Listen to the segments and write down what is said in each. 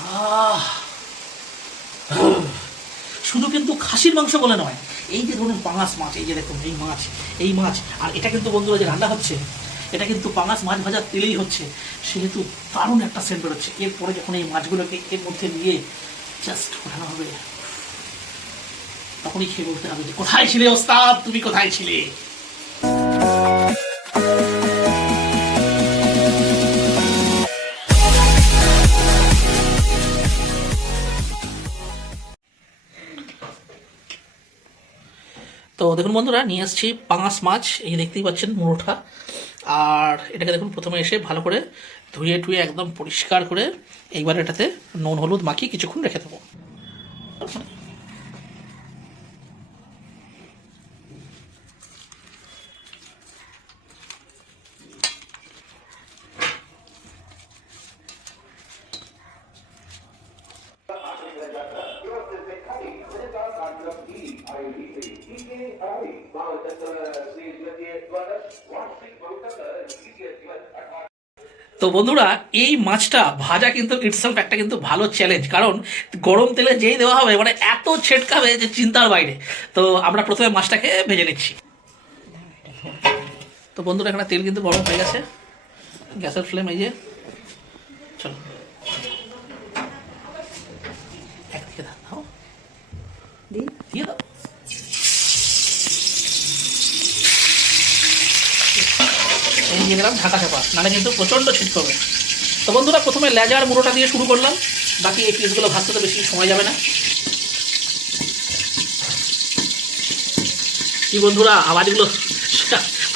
আহ শুধু কিন্তু খাসির মাংস বলে নয়, এই যে ধরুন পাঙাশ মাছ, এই যে দেখুন এই মাছ আর এটা কিন্তু বন্ধুরা যে রান্না হচ্ছে, এটা কিন্তু পাঙাশ মাছ ভাজার তেলেই হচ্ছে, সেহেতু দারুণ একটা সেন্ট বেরোচ্ছে। এরপরে যখন এই মাছগুলোকে এর মধ্যে দিয়ে জাস্ট ফোটানো হবে, তখনই খেয়ে বলতে হবে যে কোথায় ছিলে ওস্তাদ, তুমি কোথায় ছিলে। তো দেখুন বন্ধুরা, নিয়ে আসছি পাঙাশ মাছ, এই দেখতেই পাচ্ছেন মুড়োটা। আর এটাকে দেখুন প্রথমে এসে ভালো করে ধুয়ে টুয়ে একদম পরিষ্কার করে এইবার এটাতে নুন হলুদ মাখিয়ে কিছুক্ষণ রেখে দেবো। তো বন্ধুরা, এই মাছটা ভাজা কিন্তু ইটসেলফ একটা কিন্তু ভালো চ্যালেঞ্জ, কারণ গরম তেলে যেই দেওয়া হবে মানে এত ছেটকাবে যে চিন্তার বাইরে। তো আমরা প্রথমে মাছটাকে ভেজে নিচ্ছি। তো বন্ধুরা, এখানে তেল কিন্তু গরম হয়ে গেছে, গ্যাসের ফ্লেম এই যে, চলো একদিকে দাও, দিয়ে দাও। দিয়ে দিলাম ঢাকা চাপা, নাহলে কিন্তু প্রচণ্ড ছিটকবে। তো বন্ধুরা, প্রথমে লেজার মুড়োটা দিয়ে শুরু করলাম, বাকি এই পিসগুলো ভাজতে তো বেশি সময় যাবে না। কি বন্ধুরা,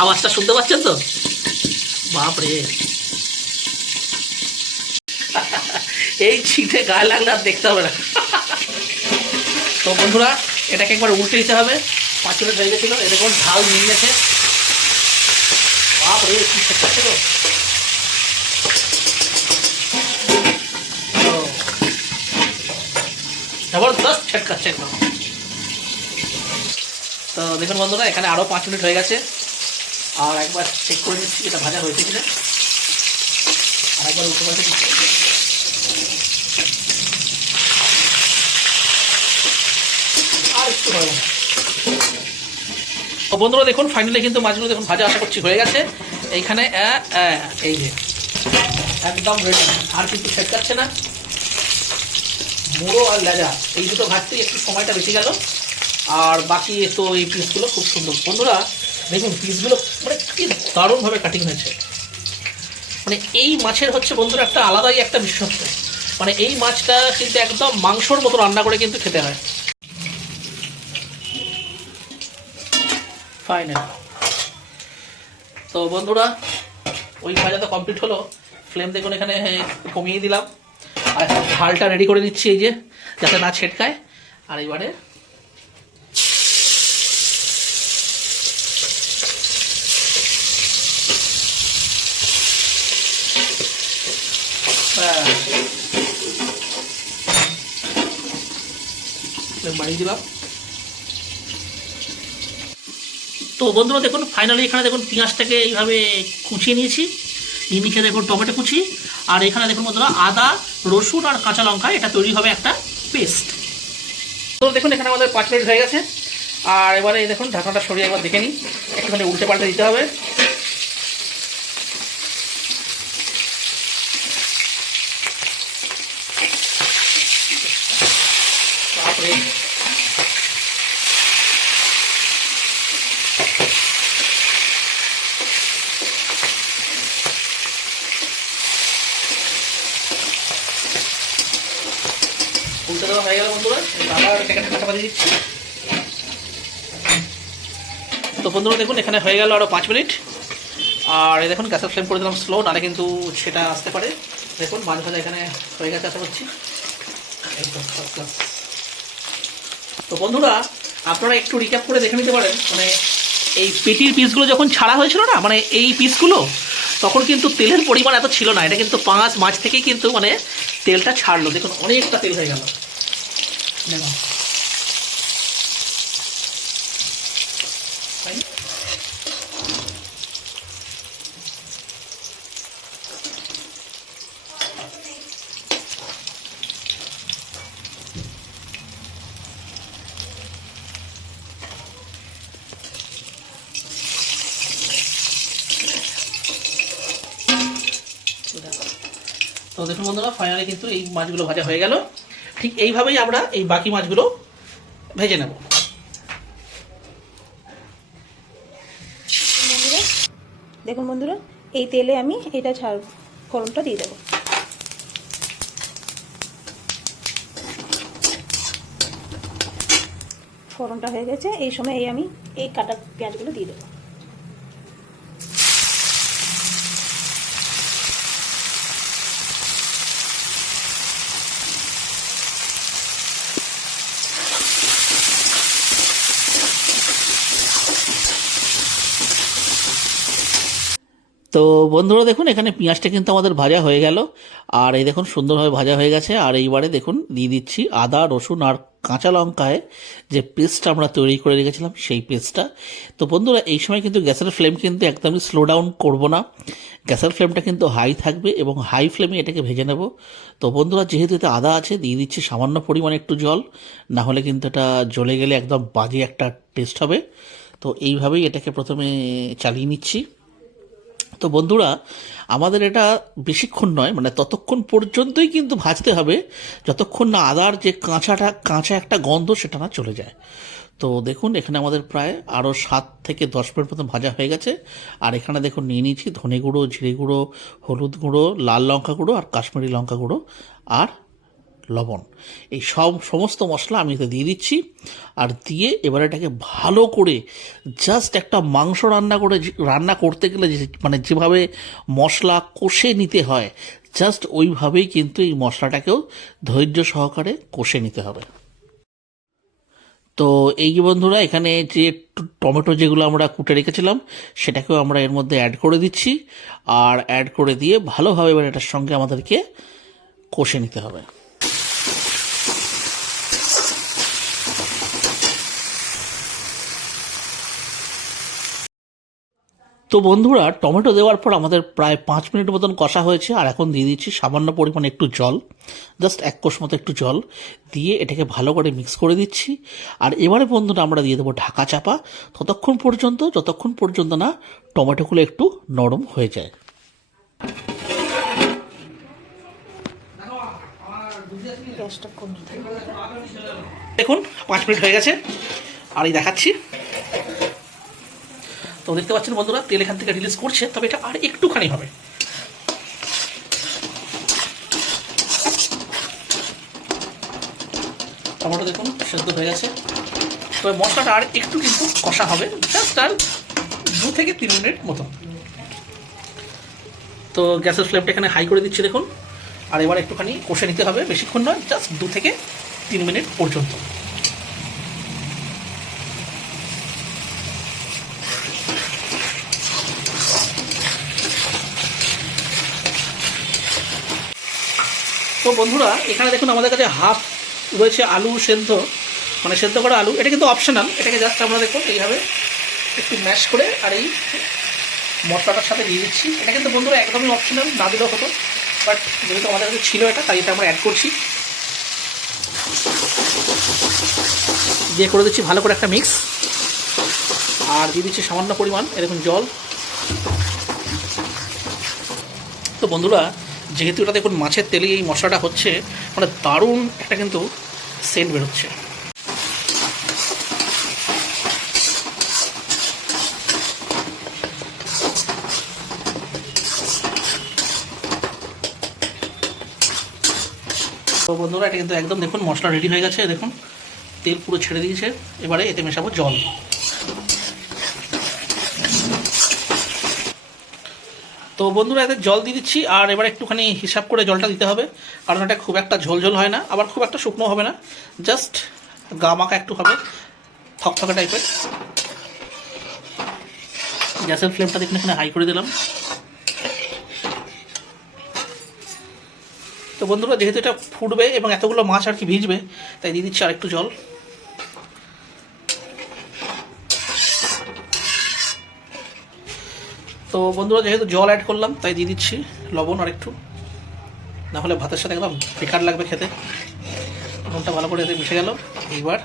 আওয়াজটা শুনতে পাচ্ছেন তো? বাপরে, এই ছিটে গায়ে লাগলে আর দেখতে হবে না। তো বন্ধুরা, এটাকে একবার উল্টে দিতে হবে। 5 মিনিট হয়ে গেছিলো, এটা কোন ঝাল নিয়ে গেছে। বাপরে, কি ছেটকাচ্ছে তো। জবরদস্ত ছেটকাচ্ছে একদম। তো দেখুন বন্ধুরা, এখানে আরও 5 মিনিট হয়ে গেছে। আর একবার চেক করে নিচ্ছি এটা ভাজা হয়েছে কিনা, আর একবার উল্টে পাল্টে দিচ্ছি। আর একটু হবে। তো বন্ধুরা দেখুন, ফাইনালি কিন্তু মাছগুলো দেখুন ভাজা আশা করছি হয়ে গেছে। এইখানে এই যে একদম রেডি, আর কিন্তু ছেটকাচ্ছে না। মুড়ো আর লেজা এই দুটো ভাজতেই একটু সময়টা বেশি গেল, আর বাকি তো এই পিসগুলো খুব সুন্দর। বন্ধুরা দেখুন, পিসগুলো মানে কি দারুণভাবে কাটিং হয়েছে। মানে এই মাছের হচ্ছে বন্ধুরা একটা আলাদাই একটা বিশেষত্ব, মানে এই মাছটা কিন্তু একদম মাংসর মতো রান্না করে কিন্তু খেতে হয়। ফাইনাল। তো বন্ধুরা, ওই ভাজা তো কমপ্লিট হলো। ফ্লেম দেখুন এখানে কমিয়ে দিলাম, আর ঝালটা রেডি করে নিচ্ছি এই যে, যাতে না ছেটকায়। আর এবারে ফ্লেম বাড়িয়ে দিলাম। তো বন্ধুরা দেখুন, ফাইনালি এখানে দেখুন পেঁয়াজটাকে এইভাবে কুচিয়ে নিয়েছি, নিচে দেখুন টমেটো কুচি, আর এখানে দেখুন বন্ধুরা আদা রসুন আর কাঁচা লঙ্কা, এটা তৈরি হবে একটা পেস্ট। তো দেখুন এখানে আমাদের 5 মিনিট হয়ে গেছে। আর এবারে এই দেখুন ঢাকনাটা সরিয়ে একবার দেখে নিই, একটুখানি উল্টে পাল্টে দিতে হবে। তারপরে উল্টে দেওয়া হয়ে গেল বন্ধুরা, আবার এটাকে ঢাকা চাপা দিয়ে দিচ্ছি। তো বন্ধুরা দেখুন, এখানে হয়ে গেল আরও 5 মিনিট। আর এই দেখুন গ্যাসের ফ্লেম করে দিলাম স্লো, নাহলে কিন্তু সেটা আসতে পারে। দেখুন মাছ ভাজা এখানে হয়ে গেছে আশা করছি। তো বন্ধুরা, আপনারা একটু রিক্যাপ করে দেখে নিতে পারেন, মানে এই পেটির পিসগুলো যখন ছাড়া হয়েছিল না, মানে এই পিসগুলো, তখন কিন্তু তেলের পরিমাণ এত ছিল না। এটা কিন্তু পাঙাশ মাছ থেকেই কিন্তু মানে তেলটা ছাড়লো। দেখুন অনেকটা তেল হয়ে গেল। তো দেখুন বন্ধুরা, ফাইনালি কিন্তু এই মাছগুলো ভাজা হয়ে গেল। ঠিক এইভাবেই আমরা এই বাকি মাছগুলো ভেজে নেব। দেখুন বন্ধুরা, এই তেলে আমি এটা ফোড়নটা দিয়ে দেবো। ফোড়নটা হয়ে গেছে, এই সময় আমি এই কাটা পেঁয়াজগুলো দিয়ে দেবো। তো বন্ধুরা দেখুন, এখানে পেঁয়াজটা কিন্তু আমাদের ভাজা হয়ে গেল, আর এই দেখুন সুন্দরভাবে ভাজা হয়ে গেছে। আর এইবারে দেখুন দিয়ে দিচ্ছি আদা, রসুন আর কাঁচা লঙ্কায় যে পেস্টটা আমরা তৈরি করে রেখেছিলাম সেই পেস্টটা। তো বন্ধুরা এই সময় কিন্তু গ্যাসের ফ্লেম কিন্তু একদমই স্লো ডাউন করবো না, গ্যাসের ফ্লেমটা কিন্তু হাই থাকবে এবং হাই ফ্লেমে এটাকে ভেজে নেব। তো বন্ধুরা যেহেতু এতে আদা আছে, দিয়ে দিচ্ছি সামান্য পরিমাণে একটু জল, না হলে কিন্তু এটা জ্বলে গেলে একদম বাজে একটা টেস্ট হবে। তো এইভাবেই এটাকে প্রথমে চালিয়ে নিচ্ছি। তো বন্ধুরা আমাদের এটা বেশিক্ষণ নয়, মানে ততক্ষণ পর্যন্তই কিন্তু ভাজতে হবে যতক্ষণ না আদার যে কাঁচা একটা গন্ধ সেটা না চলে যায়। তো দেখুন এখানে আমাদের প্রায় আরও 7 থেকে 10 মিনিট মতো ভাজা হয়ে গেছে। আর এখানে দেখুন নিয়ে নিয়েছি ধনে গুঁড়ো, জিরে গুঁড়ো, হলুদ গুঁড়ো, লাল লঙ্কা গুঁড়ো আর কাশ্মীরি লঙ্কা গুঁড়ো আর লবণ। এই সমস্ত মশলা আমি এতে দিয়ে দিচ্ছি। আর দিয়ে এবার এটাকে ভালো করে জাস্ট একটা মাংস রান্না করতে গেলে মানে যেভাবে মশলা কষে নিতে হয়, জাস্ট ওইভাবেই কিন্তু এই মশলাটাকেও ধৈর্য সহকারে কষে নিতে হবে। তো এই যে বন্ধুরা, এখানে যে টমেটো যেগুলো আমরা কুটে রেখেছিলাম সেটাকেও আমরা এর মধ্যে অ্যাড করে দিচ্ছি। আর অ্যাড করে দিয়ে ভালোভাবে এবার এটার সঙ্গে আমাদেরকে কষে নিতে হবে। তো বন্ধুরা টমেটো দেওয়ার পর আমাদের প্রায় 5 মিনিট মতন কষা হয়েছে। আর এখন দিয়ে দিচ্ছি সামান্য পরিমাণে একটু জল, জাস্ট 1 কোষ মতো একটু জল দিয়ে এটাকে ভালো করে মিক্স করে দিচ্ছি। আর এবারে বন্ধুরা আমরা দিয়ে দেবো ঢাকা চাপা যতক্ষণ পর্যন্ত না টমেটোগুলো একটু নরম হয়ে যায়। দেখুন 5 মিনিট হয়ে গেছে, আর এই দেখাচ্ছি। তো দেখতে পাচ্ছেন বন্ধুরা তেল এখান থেকে রিলিজ করছে, তবে এটা আর একটুখানি হবে। টমেটো দেখুন সেদ্ধ হয়ে গেছে, তবে মশলাটা আর একটু কিন্তু কষা হবে, জাস্ট আর 2 থেকে 3 মিনিট মতো। তো গ্যাসের ফ্লেমটা এখানে হাই করে দিচ্ছি দেখুন। আর এবার একটুখানি কষে নিতে হবে, বেশিক্ষণ নয়, জাস্ট 2 থেকে 3 মিনিট পর্যন্ত। তো বন্ধুরা এখানে দেখুন আমাদের কাছে হাফ রয়েছে আলু সেদ্ধ, মানে সেদ্ধ করা আলু। এটা কিন্তু অপশনাল, এটাকে জাস্ট আমরা দেখুন এইভাবে একটু ম্যাশ করে আর এই মশলাটার সাথে দিয়ে দিচ্ছি। এটা কিন্তু বন্ধুরা একদমই অপশনাল, না দিলেও হতো, বাট যেহেতু আমাদের কাছে ছিল এটা, তাই এটা আমরা অ্যাড করছি। দিয়ে করে দিচ্ছি ভালো করে একটা মিক্স, আর দিয়ে দিচ্ছি সামান্য পরিমাণ এরকম জল। তো বন্ধুরা যেহেতু এটা দেখুন মাছের তেলে এই মশলাটা হচ্ছে, মানে দারুণ একটা কিন্তু সেন্ট বেরোচ্ছে। তো বন্ধুরা এটা কিন্তু একদম দেখুন মশলা রেডি হয়ে গেছে, দেখুন তেল পুরো ছেড়ে দিয়েছে। এবারে এতে মেশাবো জল। তো বন্ধুরা এতে জল দিয়ে দিচ্ছি, আর এবার একটুখানি হিসাব করে জলটা দিতে হবে, কারণ এটা খুব একটা ঝোল হয় না, আবার খুব একটা শুকনো হবে না, জাস্ট গা মাখা একটু হবে, থকথকে টাইপের। গ্যাসের ফ্লেমটা দেখুন এখানে হাই করে দিলাম। তো বন্ধুরা যেহেতু এটা ফুটবে এবং এতগুলো মাছ আর কি ভিজবে, তাই দিয়ে দিচ্ছি আর একটু জল। তো বন্ধুরা যেহেতু জল অ্যাড করলাম তাই দিয়ে দিচ্ছি লবণ আর একটু, না হলে ভাতের সাথে একদম বেকার লাগবে খেতে। লবণটা ভালো করে এতে মিশে গেল। এইবার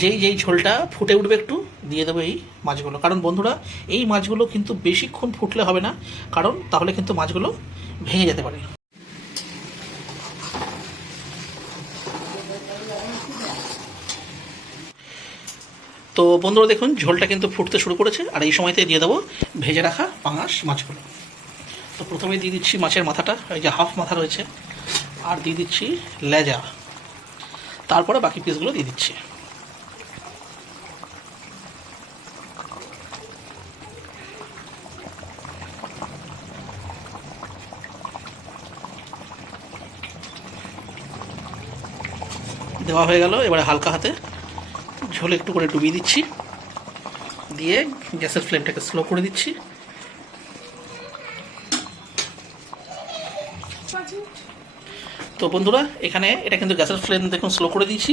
যেই ঝোলটা ফুটে উঠবে একটু দিয়ে দেবো এই মাছগুলো, কারণ বন্ধুরা এই মাছগুলো কিন্তু বেশিক্ষণ ফুটলে হবে না, কারণ তাহলে কিন্তু মাছগুলো ভেঙে যেতে পারে। তো বন্ধুরা দেখুন ঝোলটা কিন্তু ফুটতে শুরু করেছে, আর এই সময়তে দিয়ে দেবো ভেজে রাখা পাঙাশ মাছগুলো। তো প্রথমে দিয়ে দিচ্ছি মাছের মাথাটা, এই যে হাফ মাথা রয়েছে, আর দিয়ে দিচ্ছি লেজা, তারপরে বাকি পিসগুলো দিয়ে দিচ্ছি। দেওয়া হয়ে গেল। এবারে হালকা হাতে ঝোলে একটু করে ডুবিয়ে দিচ্ছি, দিয়ে গ্যাসের ফ্লেমটাকে স্লো করে দিচ্ছি। তো বন্ধুরা এখানে এটা কিন্তু গ্যাসের ফ্লেম দেখুন স্লো করে দিয়েছি,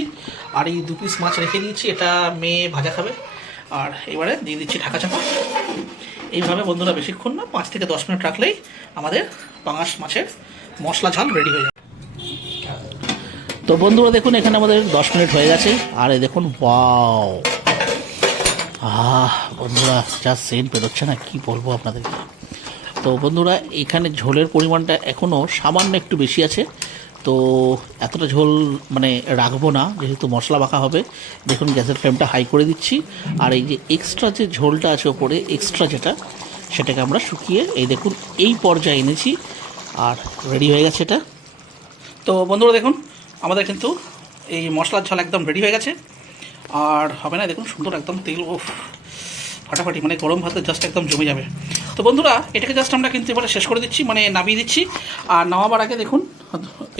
আর এই 2 পিস মাছ রেখে দিয়েছি, এটা মেয়ে ভাজা খাবে। আর এবারে দিয়ে দিচ্ছি ঢাকা চাপা। এইভাবে বন্ধুরা বেশিক্ষণ না, 5 থেকে 10 মিনিট রাখলেই আমাদের পাঙাশ মাছের মশলা ঝাল রেডি হয়ে যাবে। তো বন্ধুরা দেখুন এখানে আমাদের 10 মিনিট হয়ে গেছে, আর এই দেখুন ওয়াও, বন্ধুরা যা সেন্ট বেরোচ্ছে না, কি বলবো আপনাদেরকে। তো বন্ধুরা এখানে ঝোলের পরিমাণটা এখনও সামান্য একটু বেশি আছে, তো এতটা ঝোল মানে রাখবো না, যেহেতু মশলা মাখা হবে। দেখুন গ্যাসের ফ্লেমটা হাই করে দিচ্ছি, আর এই যে এক্সট্রা যে ঝোলটা আছে ওপরে এক্সট্রা যেটা, সেটাকে আমরা শুকিয়ে এই দেখুন এই পর্যায়ে এনেছি, আর রেডি হয়ে গেছে এটা। তো বন্ধুরা দেখুন আমাদের কিন্তু এই মশলার ঝাল একদম রেডি হয়ে গেছে, আর হবে না দেখুন সুন্দর একদম তেল ও ফাটাফাটি, মানে গরম ভাতে জাস্ট একদম জমে যাবে। তো বন্ধুরা এটাকে জাস্ট আমরা কিন্তু এবারে শেষ করে দিচ্ছি, মানে নামিয়ে দিচ্ছি। আর নামাবার আগে দেখুন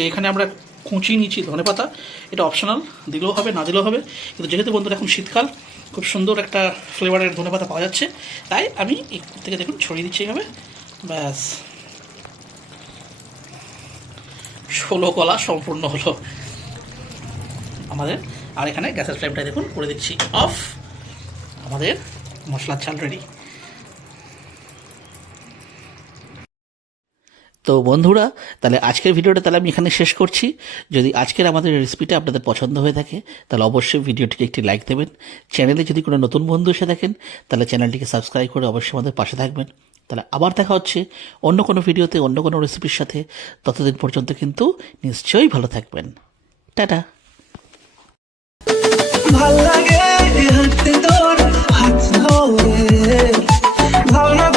এখানে আমরা কুচিয়ে নিচ্ছি ধনেপাতা, এটা অপশনাল, দিলেও হবে না দিলেও হবে, কিন্তু যেহেতু বন্ধুরা এখন শীতকাল, খুব সুন্দর একটা ফ্লেভারের ধনেপাতা পাওয়া যাচ্ছে, তাই আমি এই থেকে দেখুন ছড়িয়ে দিচ্ছি এইভাবে। ব্যাস 16 কলা সম্পূর্ণ হলো আমাদের। আর এখানে গ্যাসের ফ্লেমটা দেখুন করে দিচ্ছি অফ, আমাদের মশলার ঝাল রেডি। তো বন্ধুরা তাহলে আজকের ভিডিওটা তাহলে আমি এখানে শেষ করছি। যদি আজকের আমাদের রেসিপিটা আপনাদের পছন্দ হয়ে থাকে তাহলে অবশ্যই ভিডিওটিকে একটি লাইক দেবেন। চ্যানেলে যদি কোনো নতুন বন্ধু এসে থাকেন তাহলে চ্যানেলটিকে সাবস্ক্রাইব করে অবশ্যই আমাদের পাশে থাকবেন। তাহলে আবার দেখা হচ্ছে অন্য কোনো ভিডিওতে অন্য কোনো রেসিপির সাথে। ততদিন পর্যন্ত কিন্তু নিশ্চয়ই ভালো থাকবেন। টাটা। ভাল লাগে হাতে তোর হাত ধরে, ভালো